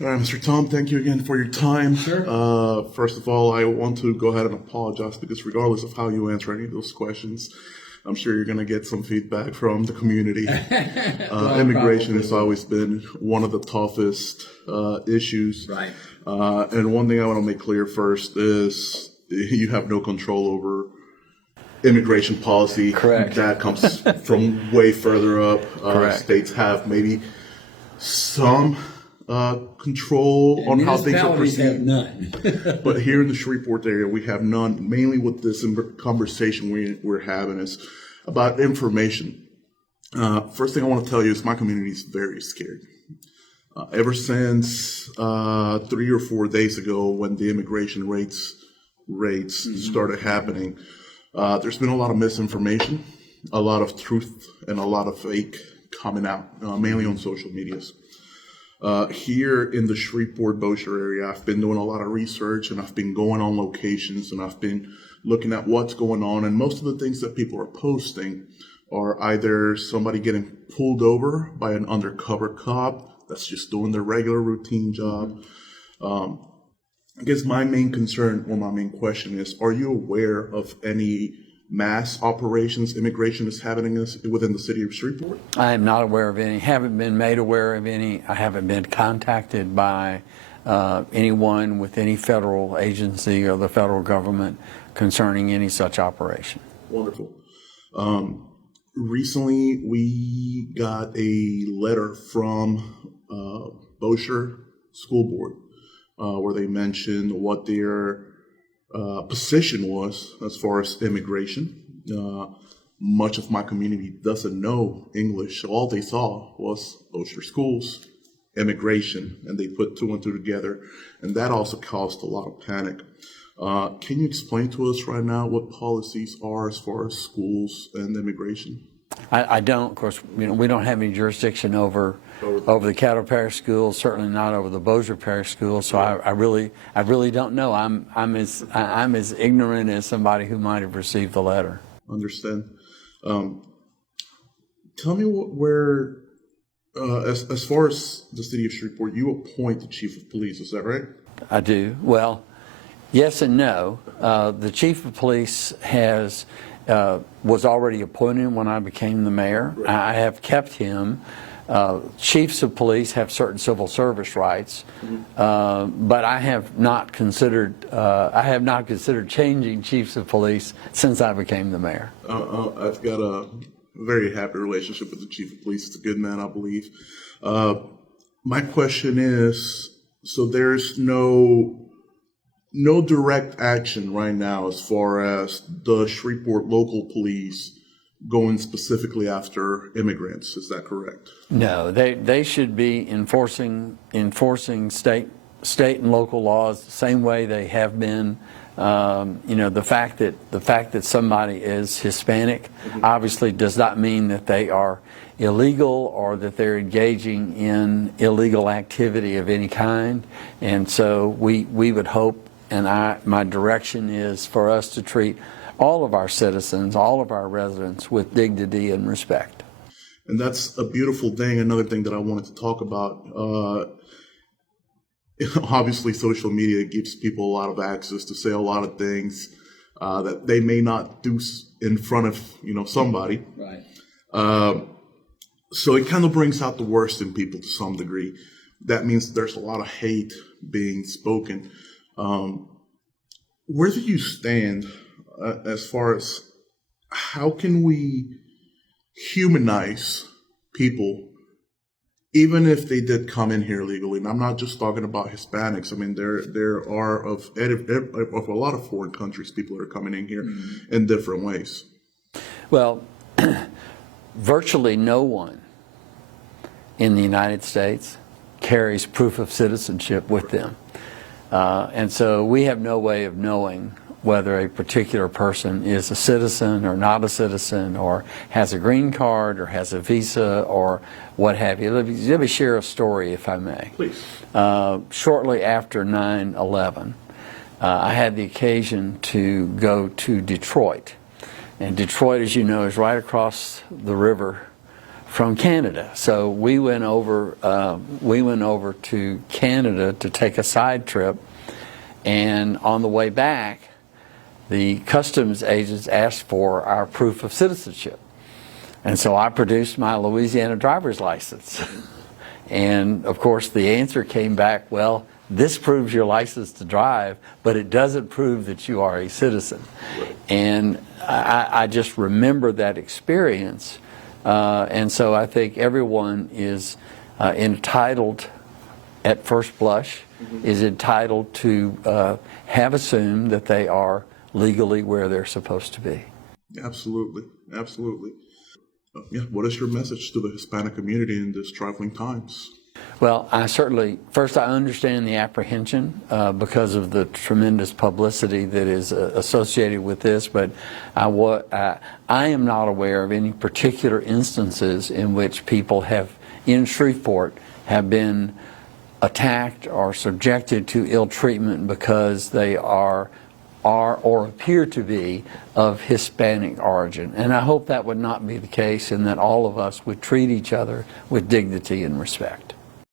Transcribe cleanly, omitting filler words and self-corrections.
All right, Mr. Tom, thank you again for your time. Sure. First of all, I want to go ahead and apologize because regardless of how you answer any of those questions, I'm sure you're going to get some feedback from the community. Immigration has always been one of the toughest issues. Right. And one thing I want to make clear first is you have no control over immigration policy. Correct. That comes from way further up. Correct. States have maybe some control on how things are Municipalities have perceived. none. But here in the Shreveport area, we have none. Mainly what this conversation we're having is about information. First thing I want to tell you is my community is very scared. Ever since 3 or 4 days ago when the immigration rates started happening, there's been a lot of misinformation, a lot of truth, and a lot of fake coming out, mainly on social medias. Here in the Shreveport-Bossier area, I've been doing a lot of research, and I've been going on locations, and I've been looking at what's going on. And most of the things that people are posting are either somebody getting pulled over by an undercover cop that's just doing their regular routine job. I guess my main concern, or my main question is, are you aware of any mass operations immigration is happening within the city of Shreveport? I am not aware of any, haven't been made aware of any. I haven't been contacted by anyone with any federal agency or the federal government concerning any such operation. Wonderful. Recently, we got a letter from Bossier School Board where they mentioned what their position was as far as immigration. Much of my community doesn't know English. All they saw was Bossier schools, immigration, and they put 2 and 2 together, and that also caused a lot of panic. Can you explain to us right now what policies are as far as schools and immigration? I don't, of course, we don't have any jurisdiction over the Caddo Parish Schools, certainly not over the Bossier Parish Schools. So I really don't know. I'm as ignorant as somebody who might have received the letter. Understand. Tell me where, as far as the city of Shreveport, you appoint the chief of police. Is that right? I do. Well, yes and no. The chief of police was already appointed when I became the mayor. Right. I have kept him. Chiefs of police have certain civil service rights, but I have not considered changing chiefs of police since I became the mayor. I've got a very happy relationship with the chief of police. He's a good man, I believe. My question is, so there's no direct action right now as far as the Shreveport local police going specifically after immigrants. Is that correct? No, they should be enforcing state and local laws the same way they have been. The fact that somebody is Hispanic obviously does not mean that they are illegal or that they're engaging in illegal activity of any kind. And so we would hope, and my direction is for us to treat all of our citizens, all of our residents with dignity and respect. And that's a beautiful thing. Another thing that I wanted to talk about, obviously social media gives people a lot of access to say a lot of things that they may not do in front of somebody. Right. So it kind of brings out the worst in people to some degree. That means there's a lot of hate being spoken. Where do you stand as far as how can we humanize people, even if they did come in here legally? And I'm not just talking about Hispanics. I mean, there are of a lot of foreign countries, people that are coming in here in different ways. Well, virtually no one in the United States carries proof of citizenship with them. And so we have no way of knowing whether a particular person is a citizen or not a citizen, or has a green card or has a visa or what have you. Let me share a story, if I may. Please. Shortly after 9/11, I had the occasion to go to Detroit. And Detroit, as you know, is right across the river from Canada. So we went over to Canada to take a side trip, and on the way back, the customs agents asked for our proof of citizenship. And so I produced my Louisiana driver's license. And of course the answer came back, well, this proves your license to drive, but it doesn't prove that you are a citizen. And I just remember that experience. And so I think everyone is entitled, at first blush, is entitled to have assumed that they are legally where they're supposed to be. Absolutely, absolutely. Yeah, what is your message to the Hispanic community in these trifling times? Well, first I understand the apprehension because of the tremendous publicity that is associated with this, but I am not aware of any particular instances in which people in Shreveport have been attacked or subjected to ill treatment because they are or appear to be of Hispanic origin. And I hope that would not be the case, and that all of us would treat each other with dignity and respect.